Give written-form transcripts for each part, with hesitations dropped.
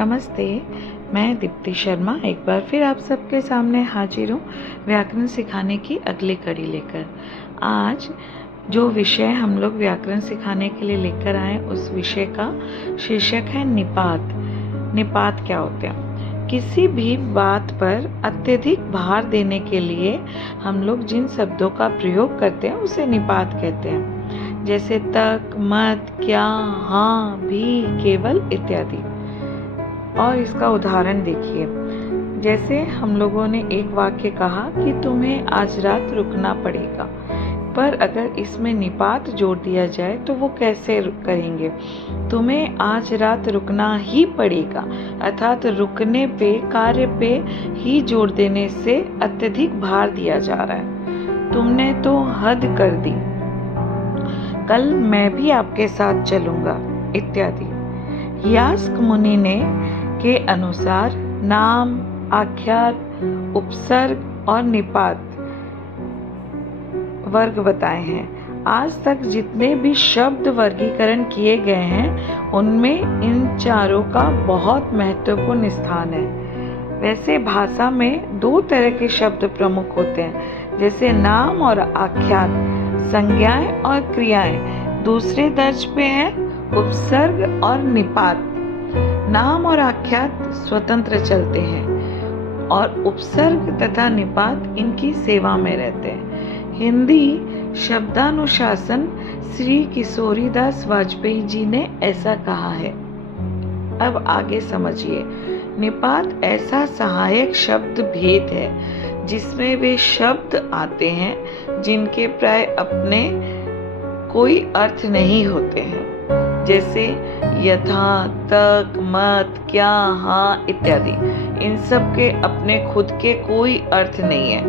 नमस्ते, मैं दीप्ति शर्मा एक बार फिर आप सबके सामने हाजिर हूँ व्याकरण सिखाने की अगली कड़ी लेकर। आज जो विषय हम लोग व्याकरण सिखाने के लिए लेकर आए उस विषय का शीर्षक है निपात। निपात क्या होते हैं? किसी भी बात पर अत्यधिक भार देने के लिए हम लोग जिन शब्दों का प्रयोग करते हैं उसे निपात कहते हैं, जैसे तक, मत, क्या, हाँ, भी, केवल इत्यादि। और इसका उदाहरण देखिए, जैसे हम लोगों ने एक वाक्य कहा कि तुम्हें आज रात रुकना पड़ेगा, पर अगर इसमें निपात जोड़ दिया जाए तो वो कैसे करेंगे? तुम्हें आज रात रुकना ही पड़ेगा, अर्थात रुकने पे, कार्य पे ही जोड़ देने से अत्यधिक भार दिया जा रहा है। तुमने तो हद कर दी, कल मैं भी आपके साथ चलूंगा, इत्यादि। यास्क मुनि ने के अनुसार नाम, आख्यात, उपसर्ग और निपात वर्ग बताए हैं। आज तक जितने भी शब्द वर्गीकरण किए गए हैं उनमें इन चारों का बहुत महत्वपूर्ण स्थान है। वैसे भाषा में दो तरह के शब्द प्रमुख होते हैं, जैसे नाम और आख्यात, संज्ञाएं और क्रियाएं। दूसरे दर्ज पे है उपसर्ग और निपात। नाम और आख्यात स्वतंत्र चलते हैं और उपसर्ग तथा निपात इनकी सेवा में रहते हैं। हिंदी शब्दानुशासन श्री किशोरीदास वाजपेयी जी ने ऐसा कहा है। अब आगे समझिए। निपात ऐसा सहायक शब्द भेद है जिसमें वे शब्द आते हैं जिनके प्राय अपने कोई अर्थ नहीं होते हैं, जैसे यथा, तक, मत, क्या, हाँ इत्यादि। इन सब के अपने खुद के कोई अर्थ नहीं है,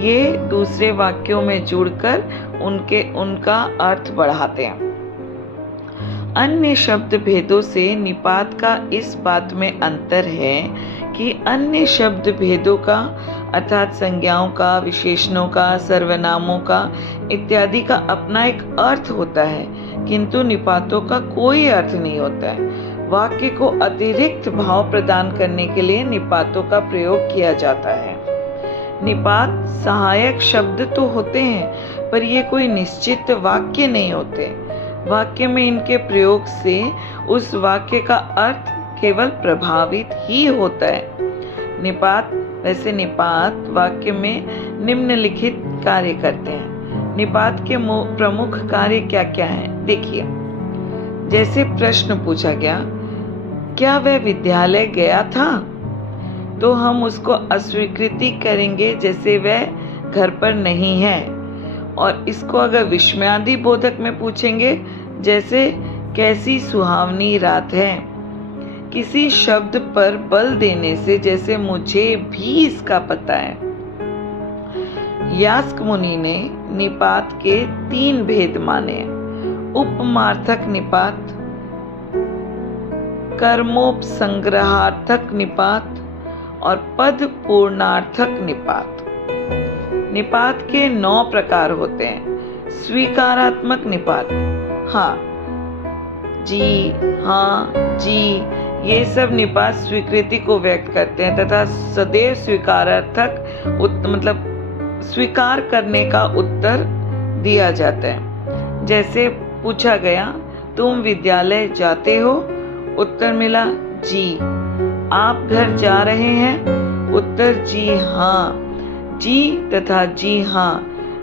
ये दूसरे वाक्यों में जुड़कर उनका अर्थ बढ़ाते हैं। अन्य शब्द भेदों से निपात का इस बात में अंतर है कि अन्य शब्द भेदों का अर्थात संज्ञाओं का, विशेषणों का, सर्वनामों का इत्यादि का अपना एक अर्थ होता है, किंतु निपातों का कोई अर्थ नहीं होता है। वाक्य को अतिरिक्त भाव प्रदान करने के लिए निपातों का प्रयोग किया जाता है। निपात सहायक शब्द तो होते हैं, पर ये कोई निश्चित वाक्य नहीं होते। वाक्य में इनके प्रयोग से उस वाक्य का अर्थ केवल प्रभावित ही होता है। निपात वाक्य में निम्नलिखित कार्य करते हैं। निपात के प्रमुख कार्य क्या क्या हैं? देखिए, जैसे प्रश्न पूछा गया, क्या वह विद्यालय गया था, तो हम उसको अस्वीकृति करेंगे, जैसे वह घर पर नहीं है। और इसको अगर विस्मयादि बोधक में पूछेंगे, जैसे कैसी सुहावनी रात है। किसी शब्द पर बल देने से, जैसे मुझे भी इसका पता है। यास्क मुनि ने निपात के 3 भेद माने: उपमार्थक निपात, कर्मोपसंग्रहार्थक निपात और पद पूर्णार्थक निपात। निपात के 9 प्रकार होते हैं। स्वीकारात्मक निपात, हाँ, जी, हाँ, जी, ये सब निपात स्वीकृति को व्यक्त करते हैं तथा सदैव स्वीकारार्थक मतलब स्वीकार करने का उत्तर दिया जाता है। जैसे पूछा गया, तुम विद्यालय जाते हो, उत्तर मिला जी। आप घर जा रहे हैं, उत्तर जी हाँ। जी तथा जी हाँ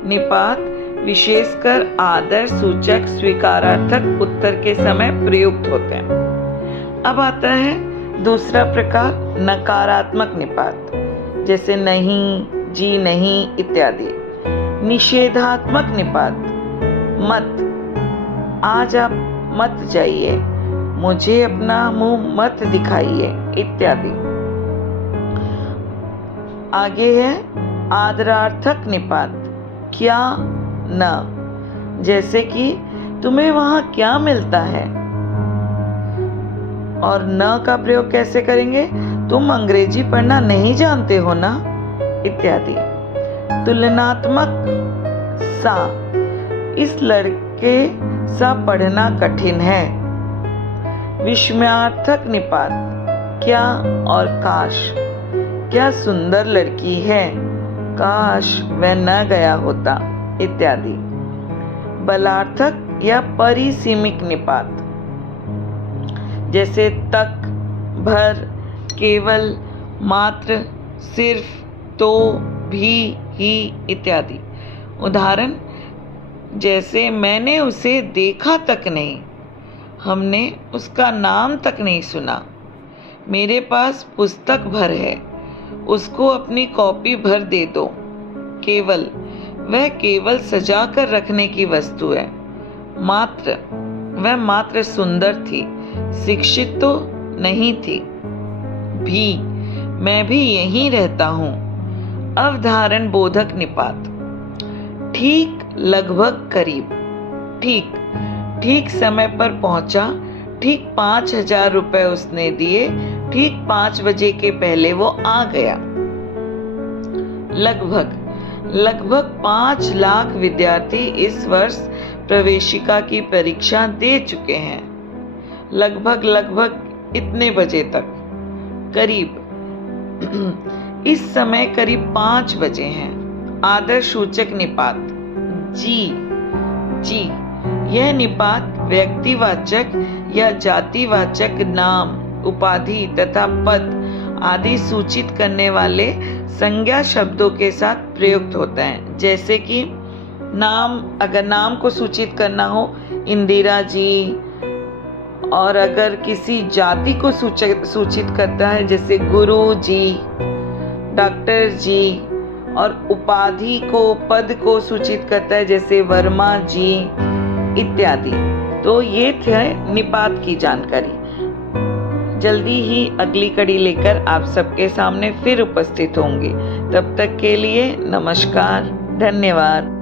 निपात विशेषकर आदर सूचक स्वीकारार्थक उत्तर के समय प्रयुक्त होते हैं। अब आता है दूसरा प्रकार, नकारात्मक निपात, जैसे नहीं, जी नहीं इत्यादि। निषेधात्मक निपात, मत, आज आप मत जाइए, मुझे अपना मुंह मत दिखाइए इत्यादि। आगे है आदरार्थक निपात, क्या, न, जैसे कि तुम्हें वहां क्या मिलता है। और न का प्रयोग कैसे करेंगे? तुम अंग्रेजी पढ़ना नहीं जानते हो ना, इत्यादि। तुलनात्मक सा, इस लड़के सा पढ़ना कठिन है। विस्मयार्थक निपात, क्या और काश, क्या सुंदर लड़की है, काश वह न गया होता इत्यादि। बलार्थक या परिसीमिक निपात जैसे तक, भर, केवल, मात्र, सिर्फ, तो, भी, ही इत्यादि। उदाहरण जैसे मैंने उसे देखा तक नहीं, हमने उसका नाम तक नहीं सुना। मेरे पास पुस्तक भर है, उसको अपनी कॉपी भर दे दो। केवल, वह केवल सजा कर रखने की वस्तु है। मात्र, वह मात्र सुंदर थी, शिक्षित तो नहीं थी। भी, मैं भी यहीं रहता हूँ। अवधारण बोधक निपात ठीक, लगभग, करीब। ठीक, ठीक समय पर पहुंचा, ठीक 5,000 रुपए उसने दिए, ठीक 5 बजे के पहले वो आ गया। लगभग, लगभग 5 लाख विद्यार्थी इस वर्ष प्रवेशिका की परीक्षा दे चुके हैं। लगभग लगभग इतने बजे तक। करीब, इस समय करीब 5 बजे हैं। आदर सूचक निपात जी, जी। यह निपात व्यक्तिवाचक या जातिवाचक नाम, उपाधि तथा पद आदि सूचित करने वाले संज्ञा शब्दों के साथ प्रयुक्त होता है। जैसे कि नाम, अगर नाम को सूचित करना हो, इंदिरा जी, और अगर किसी जाति को सूचित करता है जैसे गुरु जी, डॉक्टर जी, और उपाधि को, पद को सूचित करता है जैसे वर्मा जी इत्यादि। तो ये थे निपात की जानकारी। जल्दी ही अगली कड़ी लेकर आप सबके सामने फिर उपस्थित होंगे। तब तक के लिए नमस्कार, धन्यवाद।